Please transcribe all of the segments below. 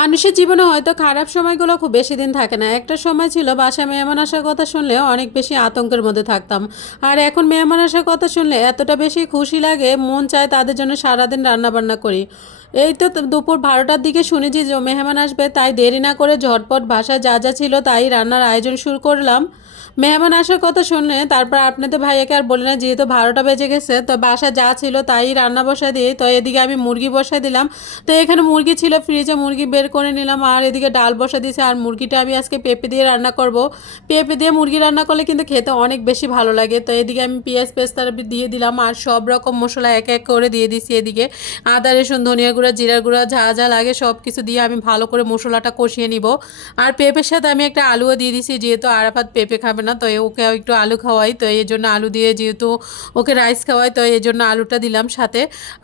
মানুষের জীবনে হয়তো খারাপ সময়গুলো খুব বেশি দিন থাকে না। একটা সময় ছিল বাসায় মেহমান আসার কথা শুনলে অনেক বেশি আতঙ্কের মধ্যে থাকতাম। আর এখন মেহমান আসার কথা শুনলে এতটা বেশি খুশি লাগে, মন চায় তাদের জন্য সারাদিন রান্না বান্না করি। এই তো দুপুর বারোটার দিকে শুনেছি যে মেহমান আসবে, তাই দেরি না করে ঝটপট বাসায় যা যা ছিল তাই রান্নার আয়োজন শুরু করলাম। মেহমান আসার কথা শুনলে তারপর আপনাদের ভাইয়াকে আর বলি না, যেহেতু বারোটা বেজে গেছে, তো বাসা যা ছিল তাই রান্না বসায় দিই। তো এদিকে আমি মুরগি বসায় দিলাম। তো এখানে মুরগি ছিল, ফ্রিজে মুরগি বের করে নিলাম আর এদিকে ডাল বসা দিয়েছি আর মুরগিটা আমি আজকে পেঁপে দিয়ে রান্না করব। পেঁপে দিয়ে মুরগি রান্না করলে কিন্তু খেতে অনেক বেশি ভালো লাগে। তো এদিকে আমি পেঁয়াজ পেস্তা দিয়ে দিলাম আর সব রকম মশলা এক এক করে দিয়ে দিছি এদিকে। আদা, রসুন, ধনিয়া গুঁড়া জিরা গুঁড়া যা যা লাগে সব কিছু দিয়ে আমি ভালো করে মশলাটা কষিয়ে নিব। আর পেঁপের সাথে আমি একটা আলুও দিয়ে দিছি যেহেতু আরাফাত পেঁপে খাবে না, তো ওকে একটু আলু খাওয়াই। তো এই জন্য আলু দিয়ে যেহেতু ওকে রাইস খাওয়াই, তো এই জন্য আলুটা দিলাম সাথে।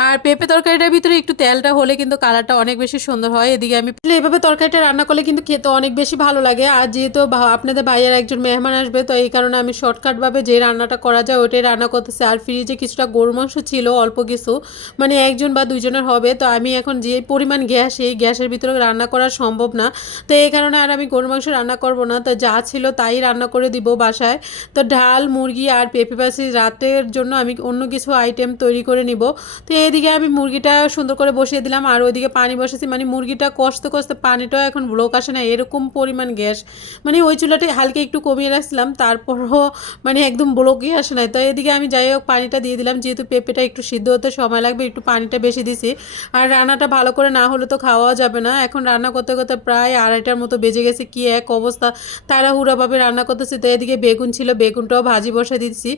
আর পেঁপে তরকারিটার ভিতরে একটু তেলটা হলে কিন্তু কালারটা অনেক বেশি সুন্দর হয়। এদিকে আমি এভাবে তরকারিটা রান্না করলে কিন্তু খেতে অনেক বেশি ভালো লাগে। আর যেহেতু আপনাদের ভাইয়ের একজন মেহমান আসবে, তো এই কারণে আমি শর্টকাটভাবে যে রান্নাটা করা যায়, ওইটাই রান্না করতেছি। আর ফ্রিজে কিছুটা গরু মাংস ছিল, অল্প কিছু। মানে একজন বা দুইজনের হবে, তো আমি এখন যে পরিমাণ গ্যাস এই গ্যাসের ভিতরে রান্না করা সম্ভব না। তো এই কারণে আর আমি গরু মাংস রান্না করব না। তো যা ছিল তাই রান্না করে দিব বাসায়। তো ডাল, মুরগি আর পেঁপে পাশি রাতের জন্য আমি অন্য কিছু আইটেম তৈরি করে নিব। তো এইদিকে আমি মুরগিটা সুন্দর করে বসিয়ে দিলাম। আর ওইদিকে পানি বসেছি মানে মুরগিটা কষতে কষতে পানিটাও এখন ব্লক আসে না, এরকম পরিমাণ গ্যাস। মানে ওই চুলাটা হালকা একটু কমিয়ে রাখছিলাম, তারপরও মানে একদম ব্লকই আসে না তো এদিকে আমি যাই হোক, পানিটা দিয়ে দিলাম, যেহেতু পেঁপেটা একটু সিদ্ধ হতে সময় লাগবে, একটু পানিটা বেশি দিছি। আর রান্নাটা ভালো করে না হলে তো খাওয়াও যাবে না। এখন রান্না করতে করতে প্রায় আড়াইটার মতো বেজে গেছে, কি এক অবস্থা। তাড়াহুড়াভাবে রান্না করতেছি, তো এদিকে বেগুন ছিল, বেগুনটাও ভাজি বসে দিচ্ছি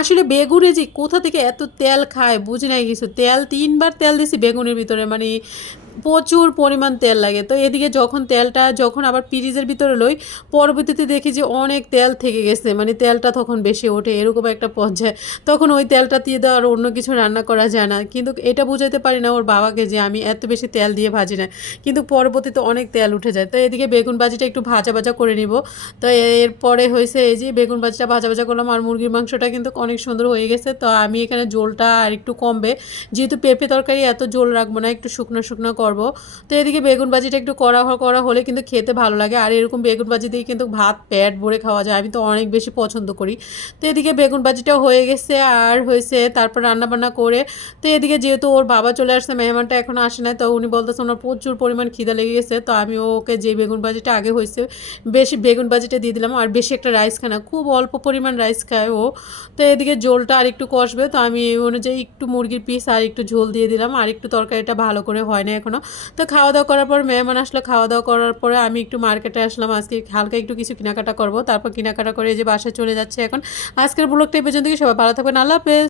আসলে বেগুনে যে কোথা থেকে এত তেল খায়, বুঝি নাই কিছু। তেল তিনবার তেল দিছি বেগুনের ভিতরে মানে প্রচুর পরিমাণ তেল লাগে। তো এদিকে যখন তেলটা যখন আবার ফ্রিজের ভিতরে লই, পরবর্তীতে দেখি যে অনেক তেল থেকে গেছে। মানে তেলটা তখন বেশি ওঠে, এরকম একটা পর্যায়ে। তখন ওই তেলটা দিয়ে দেওয়া আর অন্য কিছু রান্না করা যায় না। কিন্তু এটা বুঝাতে পারি না ওর বাবাকে যে আমি এত বেশি তেল দিয়ে ভাজি না। কিন্তু পরবর্তীতে অনেক তেল উঠে যায়। তো এদিকে বেগুন ভাজিটা একটু ভাজা ভাজা করে নিব। তো এরপরে হয়েছে এই যে বেগুন ভাজিটা ভাজা ভাজা করলাম আর মুরগির মাংসটা কিন্তু অনেক সুন্দর হয়ে গেছে। তো আমি এখানে জোলটা আর একটু কমবে। যেহেতু পেঁপে তরকারি এত জোল রাখব না, একটু শুকনো শুকনো করব। তো এদিকে বেগুন ভাজিটা একটু করা করা হলে কিন্তু খেতে ভালো লাগে। আর এরকম বেগুন ভাজি দিয়ে কিন্তু ভাত প্যাট ভরে খাওয়া যায়। আমি তো অনেক বেশি পছন্দ করি। তো এদিকে বেগুন ভাজিটাও হয়ে গেছে আর হয়েছে তারপর রান্না বান্না করে। তো এদিকে যেহেতু ওর বাবা চলে আসছে, মেহমানটা এখনও আসে নাই, তো উনি বলতেছে ওনার প্রচুর পরিমাণ খিদা লেগে গেছে। তো আমি ওকে যে বেগুন ভাজিটা আগে হয়েছে, বেশি বেগুন ভাজিটা দিয়ে দিলাম। আর বেশি একটা রাইস খায় না, খুব অল্প পরিমাণ রাইস খায় ও। তো এদিকে ঝোলটা আর একটু কষবে। তো আমি অনুযায়ী একটু মুরগির পিস আর একটু ঝোল দিয়ে দিলাম। আর একটু তরকারিটা ভালো করে হয় না এখনও তো খাওয়া দাওয়া করার পর মেহমান আসলো, খাওয়া দাওয়া করার পরে আমি একটু মার্কেটে আসলাম, আজকে হালকা একটু কিছু কেনাকাটা করব। তারপর কেনাকাটা করে যে বাসায় চলে যাচ্ছে এখন। আজকের ব্লগটা এই পর্যন্ত কি সবাই ভালো থাকবেন, আল্লাহ হাফেজ।